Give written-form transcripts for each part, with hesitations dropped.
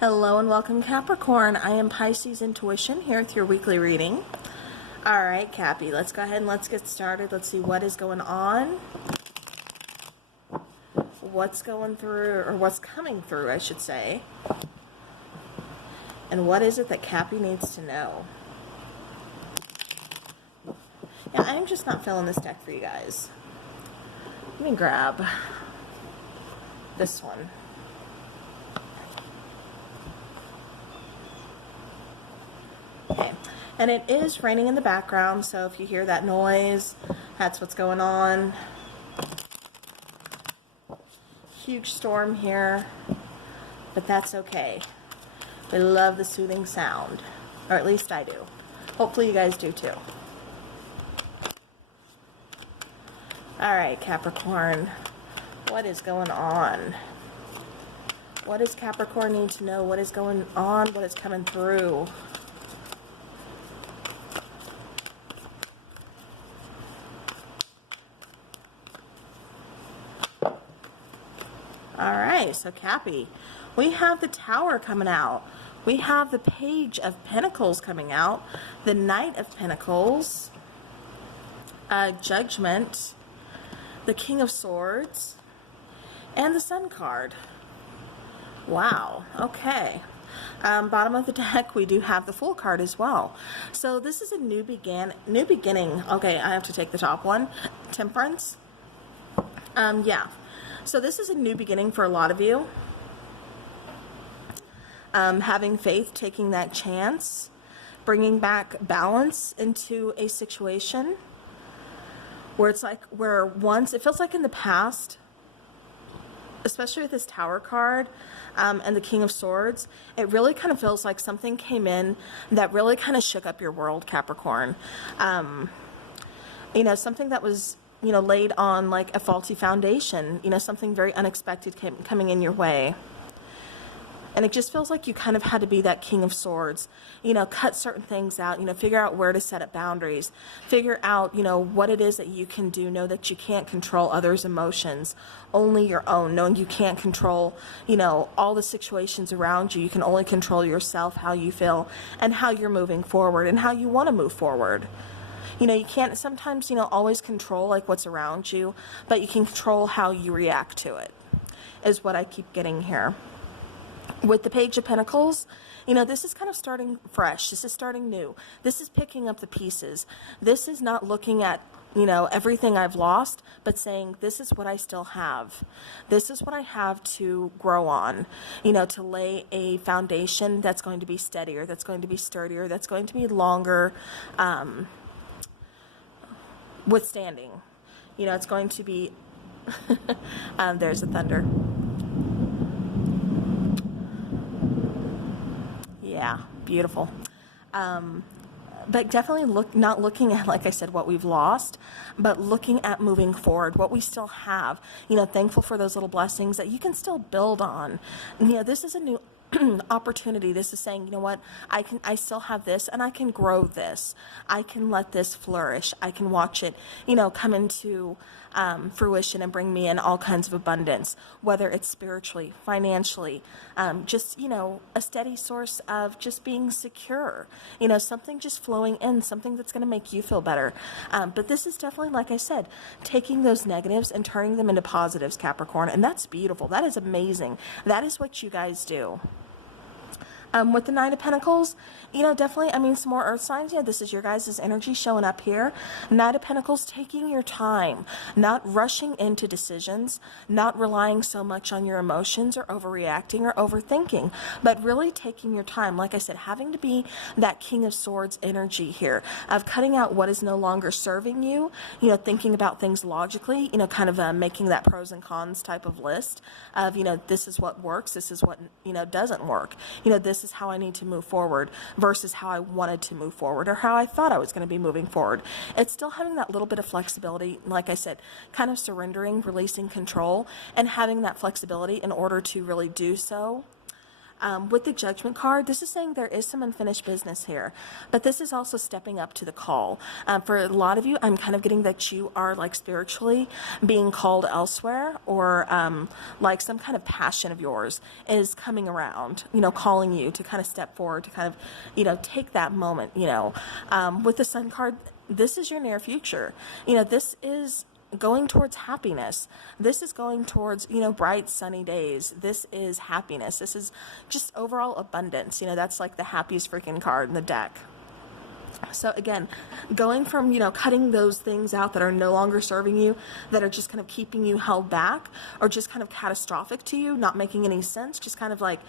Hello and welcome, Capricorn. I am Pisces Intuition here with your weekly reading. Alright, Cappy, let's go ahead and let's get started. Let's see what is going on. What's going through, or what's coming through, I should say. And what is it that Cappy needs to know? Yeah, I'm just not feeling this deck for you guys. Let me grab this one. Okay, and it is raining in the background, so if you hear that noise, that's what's going on. Huge storm here, but that's okay. We love the soothing sound, or at least I do. Hopefully you guys do too. Alright, Capricorn, what is going on? What does Capricorn need to know? What is going on? What is coming through? Alright, so Cappy, we have the Tower coming out. We have the Page of Pentacles coming out. The Knight of Pentacles. Judgment. The King of Swords. And the Sun card. Wow, okay. Bottom of the deck, we do have the Fool card as well. So this is a new beginning. Okay, I have to take the top one. Temperance. Yeah. So this is a new beginning for a lot of you. Having faith, taking that chance, bringing back balance into a situation where it's like, where once, it feels like in the past, especially with this Tower card and the King of Swords, it really kind of feels like something came in that really kind of shook up your world, Capricorn. You know, something that was, you know, laid on like a faulty foundation, you know, something very unexpected coming in your way. And it just feels like you kind of had to be that King of Swords, you know, cut certain things out, you know, figure out where to set up boundaries, figure out, you know, what it is that you can do, know that you can't control others' emotions, only your own, knowing you can't control, you know, all the situations around you. You can only control yourself, how you feel, and how you're moving forward, and how you want to move forward. You know, you can't sometimes, you know, always control like what's around you, but you can control how you react to it, is what I keep getting here. With the Page of Pentacles, you know, this is kind of starting fresh. This is starting new. This is picking up the pieces. This is not looking at, you know, everything I've lost, but saying, this is what I still have. This is what I have to grow on, you know, to lay a foundation that's going to be steadier, that's going to be sturdier, that's going to be longer, withstanding. You know, it's going to be there's the thunder. Yeah, beautiful. But definitely not looking at, like I said, what we've lost, but looking at moving forward, what we still have, you know, thankful for those little blessings that you can still build on. And, you know, this is a new opportunity. This is saying, you know what, I still have this, and I can grow this. I can let this flourish. I can watch it, you know, come into fruition and bring me in all kinds of abundance, whether it's spiritually, financially, just, you know, a steady source of just being secure, you know, something just flowing in, something that's going to make you feel better. But this is definitely, like I said, taking those negatives and turning them into positives, Capricorn, and that's beautiful. That is amazing. That is what you guys do. With the Knight of Pentacles, you know, definitely, I mean, some more earth signs. Yeah, this is your guys' energy showing up here. Knight of Pentacles, taking your time, not rushing into decisions, not relying so much on your emotions or overreacting or overthinking, but really taking your time. Like I said, having to be that King of Swords energy here of cutting out what is no longer serving you, you know, thinking about things logically, you know, kind of making that pros and cons type of list of, you know, this is what works, this is what, you know, doesn't work. You know, this is how I need to move forward versus how I wanted to move forward or how I thought I was going to be moving forward. It's still having that little bit of flexibility, like I said, kind of surrendering, releasing control, and having that flexibility in order to really do so. With the Judgment card, this is saying there is some unfinished business here, but this is also stepping up to the call. For a lot of you, I'm kind of getting that you are like spiritually being called elsewhere, or like some kind of passion of yours is coming around, calling you to kind of step forward, to kind of, take that moment, with the Sun card, this is your near future. This is going towards happiness. This is going towards, bright, sunny days. This is happiness. This is just overall abundance. That's like the happiest freaking card in the deck. So again, going from, cutting those things out that are no longer serving you, that are just kind of keeping you held back, or just kind of catastrophic to you, not making any sense, just kind of like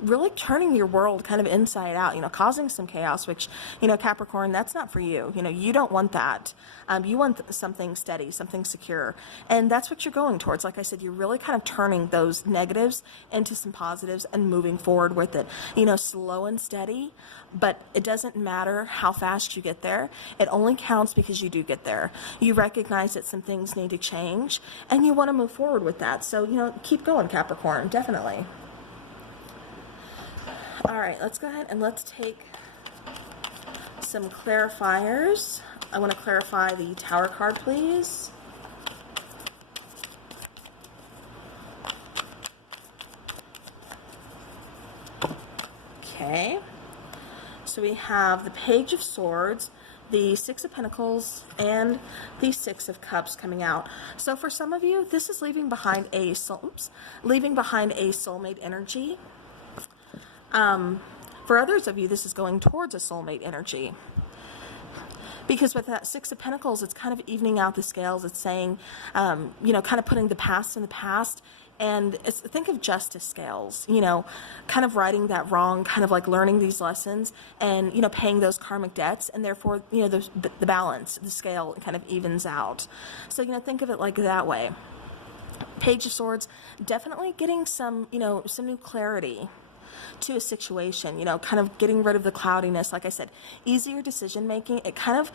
really turning your world kind of inside out, causing some chaos, which, Capricorn, that's not for you. You don't want that. You want something steady, something secure. And that's what you're going towards. Like I said, you're really kind of turning those negatives into some positives and moving forward with it. Slow and steady, but it doesn't matter how fast you get there. It only counts because you do get there. You recognize that some things need to change, and you want to move forward with that. So, keep going, Capricorn, definitely. All right, let's go ahead and let's take some clarifiers. I want to clarify the Tower card, please. Okay. So we have the Page of Swords, the Six of Pentacles, and the Six of Cups coming out. So for some of you, this is leaving behind a soulmate energy. For others of you, this is going towards a soulmate energy. Because with that Six of Pentacles, it's kind of evening out the scales. It's saying, kind of putting the past in the past. And think of justice scales, kind of righting that wrong, kind of like learning these lessons and, paying those karmic debts. And therefore, the balance, the scale kind of evens out. So, think of it like that way. Page of Swords, definitely getting some, some new clarity to a situation, kind of getting rid of the cloudiness. Like I said, easier decision making. It kind of,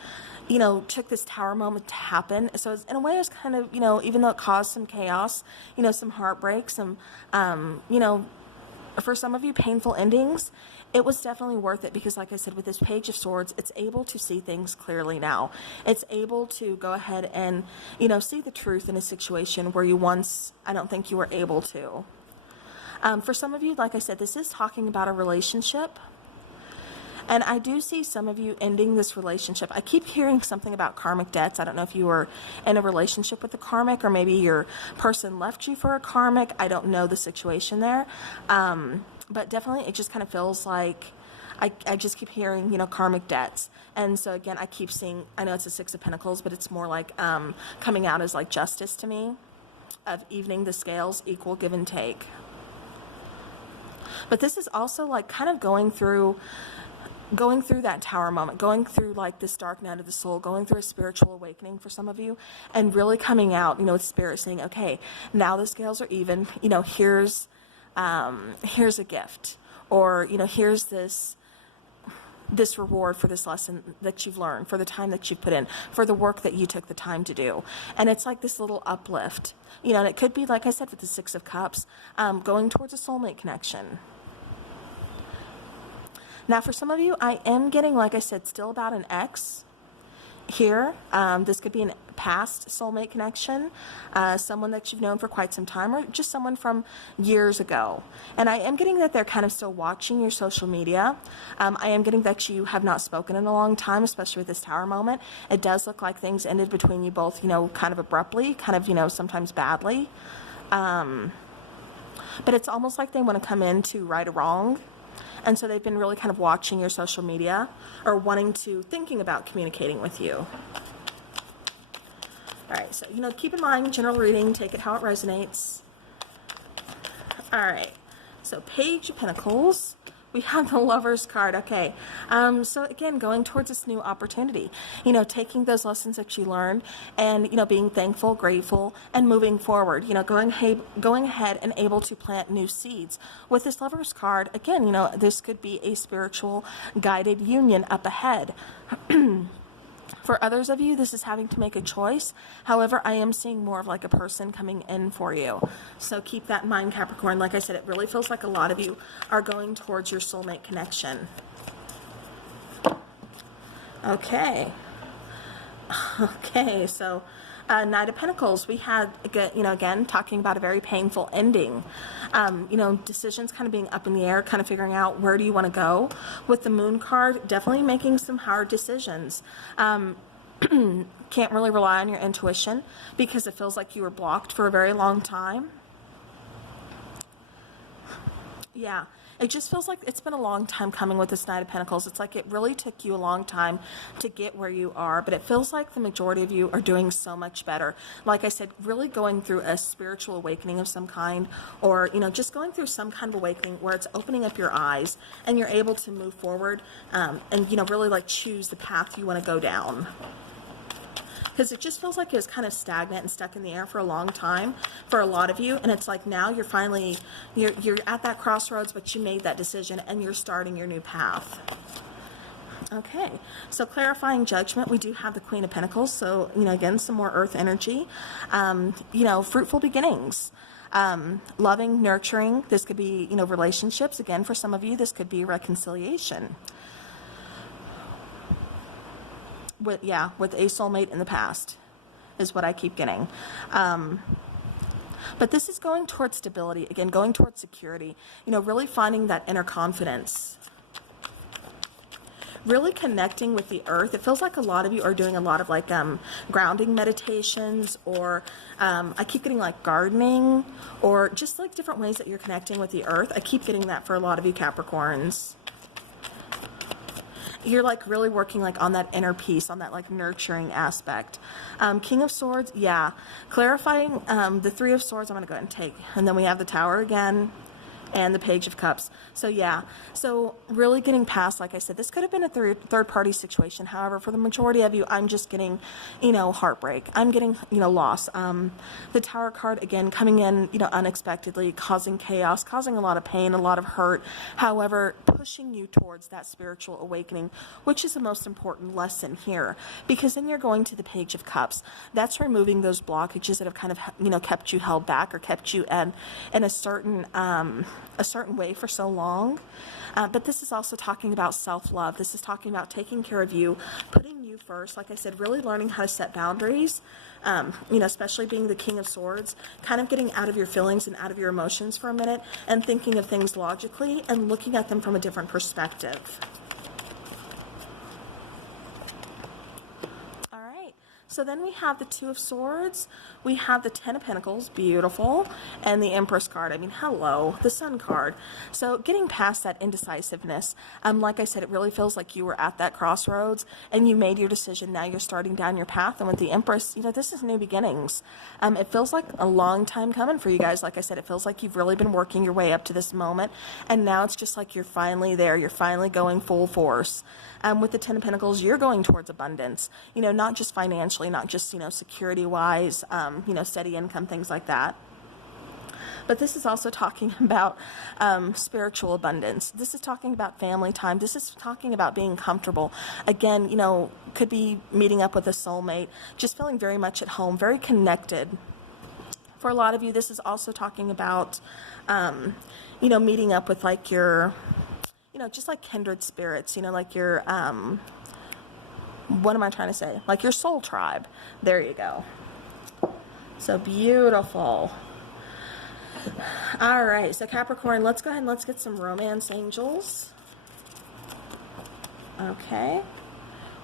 took this Tower moment to happen. So in a way, it was kind of, even though it caused some chaos, some heartbreak, some, for some of you, painful endings, it was definitely worth it, because like I said, with this Page of Swords, it's able to see things clearly now. It's able to go ahead and, see the truth in a situation where you once, I don't think you were able to. For some of you, like I said, this is talking about a relationship. And I do see some of you ending this relationship. I keep hearing something about karmic debts. I don't know if you were in a relationship with a karmic, or maybe your person left you for a karmic. I don't know the situation there. But definitely it just kind of feels like I just keep hearing, karmic debts. And so again, I keep seeing, I know it's a Six of Pentacles, but it's more like coming out as like justice to me, of evening the scales, equal give and take. But this is also like kind of going through that Tower moment, going through like this dark night of the soul, going through a spiritual awakening for some of you, and really coming out, with Spirit saying, okay, now the scales are even, here's a gift, or, here's this reward for this lesson that you've learned, for the time that you've put in, for the work that you took the time to do. And it's like this little uplift, and it could be, like I said, with the Six of Cups, going towards a soulmate connection. Now, for some of you, I am getting, like I said, still about an ex here. This could be a past soulmate connection, someone that you've known for quite some time, or just someone from years ago. And I am getting that they're kind of still watching your social media. I am getting that you have not spoken in a long time, especially with this Tower moment. It does look like things ended between you both, kind of abruptly, kind of, sometimes badly. But it's almost like they want to come in to right a wrong. And so they've been really kind of watching your social media, or thinking about communicating with you. All right, so, keep in mind, general reading, take it how it resonates. All right, so Page of Pentacles. We have the Lover's card. Okay. So again, going towards this new opportunity, taking those lessons that you learned and, being thankful, grateful, and moving forward, going ahead and able to plant new seeds. With this Lover's card, again, this could be a spiritual guided union up ahead. For others of you, this is having to make a choice. However, I am seeing more of like a person coming in for you. So keep that in mind, Capricorn. Like I said, it really feels like a lot of you are going towards your soulmate connection. Okay. Okay, so Knight of Pentacles, we had, again, talking about a very painful ending. Decisions kind of being up in the air, kind of figuring out where do you want to go. With the Moon card, definitely making some hard decisions. Can't really rely on your intuition because it feels like you were blocked for a very long time. Yeah. It just feels like it's been a long time coming with this Knight of Pentacles. It's like it really took you a long time to get where you are, but it feels like the majority of you are doing so much better. Like I said, really going through a spiritual awakening of some kind, or, just going through some kind of awakening where it's opening up your eyes and you're able to move forward and, really like choose the path you want to go down. Because it just feels like it was kind of stagnant and stuck in the air for a long time for a lot of you. And it's like now you're finally, you're at that crossroads, but you made that decision and you're starting your new path. Okay, so clarifying judgment, we do have the Queen of Pentacles. So, again, some more earth energy, fruitful beginnings. Loving, nurturing. This could be, relationships. Again, for some of you, this could be reconciliation. With a soulmate in the past is what I keep getting. But this is going towards stability, again, going towards security, really finding that inner confidence, really connecting with the earth. It feels like a lot of you are doing a lot of like grounding meditations, or I keep getting like gardening, or just like different ways that you're connecting with the earth. I keep getting that for a lot of you Capricorns. You're like really working like on that inner peace, on that like nurturing aspect. King of Swords, yeah. Clarifying the Three of Swords, I'm going to go ahead and take. And then we have the Tower again and the Page of Cups. So yeah, so really getting past, like I said, this could have been a third party situation. However, for the majority of you, I'm just getting, heartbreak. I'm getting, loss. The Tower card, again, coming in, unexpectedly, causing chaos, causing a lot of pain, a lot of hurt. However, pushing you towards that spiritual awakening, which is the most important lesson here. Because then you're going to the Page of Cups. That's removing those blockages that have kind of, kept you held back or kept you in a certain way for so long. But this is also talking about self-love. This is talking about taking care of you, putting you first. Like I said, really learning how to set boundaries, especially being the King of Swords, kind of getting out of your feelings and out of your emotions for a minute and thinking of things logically and looking at them from a different perspective. So then we have the Two of Swords, we have the Ten of Pentacles, beautiful, and the Empress card. I mean, hello, the Sun card. So getting past that indecisiveness, like I said, it really feels like you were at that crossroads and you made your decision. Now you're starting down your path, and with the Empress, this is new beginnings. It feels like a long time coming for you guys. Like I said, it feels like you've really been working your way up to this moment, and now it's just like you're finally there. You're finally going full force. With the Ten of Pentacles, you're going towards abundance, not just financially, not just, security-wise, steady income, things like that. But this is also talking about spiritual abundance. This is talking about family time. This is talking about being comfortable. Again, could be meeting up with a soulmate, just feeling very much at home, very connected. For a lot of you, this is also talking about, meeting up with like your, just like kindred spirits, like your, what am I trying to say? Like your soul tribe. There you go. So beautiful. All right, so Capricorn, let's go ahead and let's get some romance angels. Okay.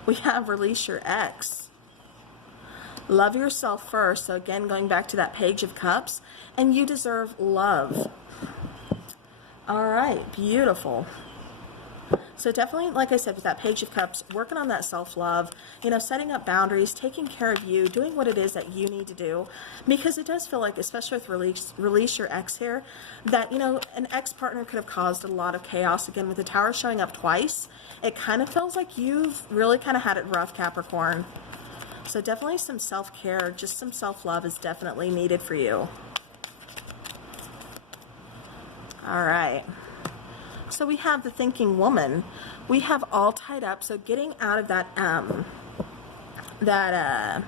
We have release your ex. Love yourself first. So again, going back to that Page of Cups, and you deserve love. All right, beautiful. So definitely, like I said, with that Page of Cups, working on that self-love, setting up boundaries, taking care of you, doing what it is that you need to do. Because it does feel like, especially with release your ex here, that, an ex-partner could have caused a lot of chaos. Again, with the Tower showing up twice, it kind of feels like you've really kind of had it rough, Capricorn. So definitely some self-care, just some self-love is definitely needed for you. All right. So we have the Thinking Woman. We have All Tied Up. So getting out of that that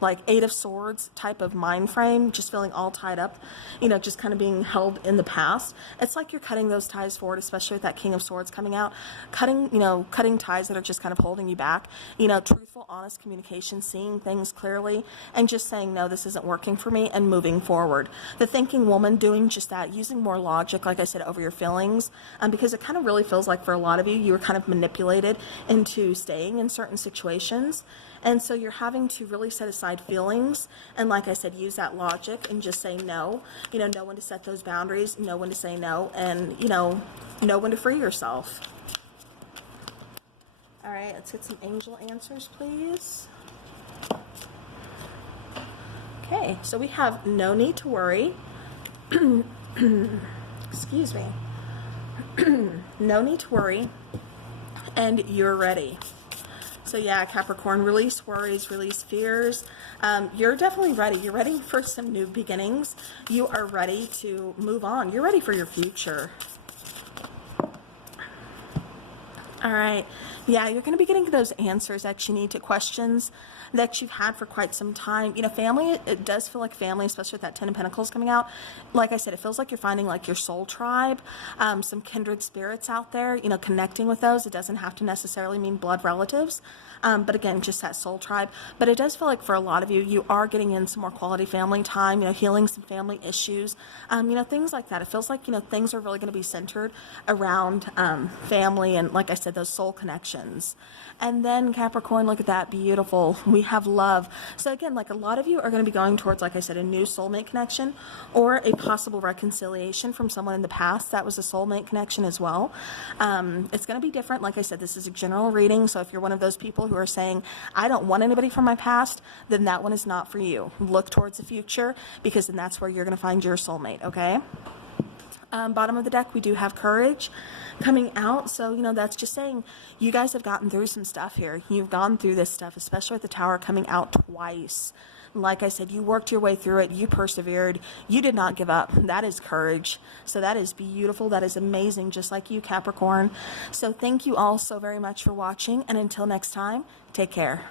like Eight of Swords type of mind frame, just feeling all tied up, you know, just kind of being held in the past. It's like you're cutting those ties forward, especially with that King of Swords coming out, cutting ties that are just kind of holding you back, you know, truthful, honest communication, seeing things clearly, and just saying, no, this isn't working for me, and moving forward. The thinking woman doing just that, using more logic, like I said, over your feelings, because it kind of really feels like for a lot of you, you were kind of manipulated into staying in certain situations. And so you're having to really set aside feelings and, like I said, use that logic and just say no. You know when to set those boundaries, know when to say no, and, you know when to free yourself. All right, let's get some angel answers, please. Okay, so we have no need to worry. Excuse me. No need to worry, and you're ready. So yeah, Capricorn, release worries, release fears. You're definitely ready. You're ready for some new beginnings. You are ready to move on. You're ready for your future. All right. Yeah, you're going to be getting those answers that you need to questions that you've had for quite some time. You know, family, it does feel like family, especially with that Ten of Pentacles coming out. Like I said, it feels like you're finding like your soul tribe, some kindred spirits out there, you know, connecting with those. It doesn't have to necessarily mean blood relatives, but again, just that soul tribe. But it does feel like for a lot of you, you are getting in some more quality family time, you know, healing some family issues, you know, things like that. It feels like, you know, things are really going to be centered around family and, like I said, those soul connections. And then Capricorn, look at that, beautiful. We have love. So again, like a lot of you are going to be going towards, like I said, a new soulmate connection or a possible reconciliation from someone in the past that was a soulmate connection as well. It's going to be different. Like I said, this is a general reading. So if you're one of those people who are saying, I don't want anybody from my past, then that one is not for you. Look towards the future, because then that's where you're going to find your soulmate, okay? Bottom of the deck, we do have courage coming out. So, you know, that's just saying you guys have gotten through some stuff here. You've gone through this stuff, especially with the Tower coming out twice. Like I said, you worked your way through it. You persevered. You did not give up. That is courage. So that is beautiful. That is amazing, just like you, Capricorn. So thank you all so very much for watching. And until next time, take care.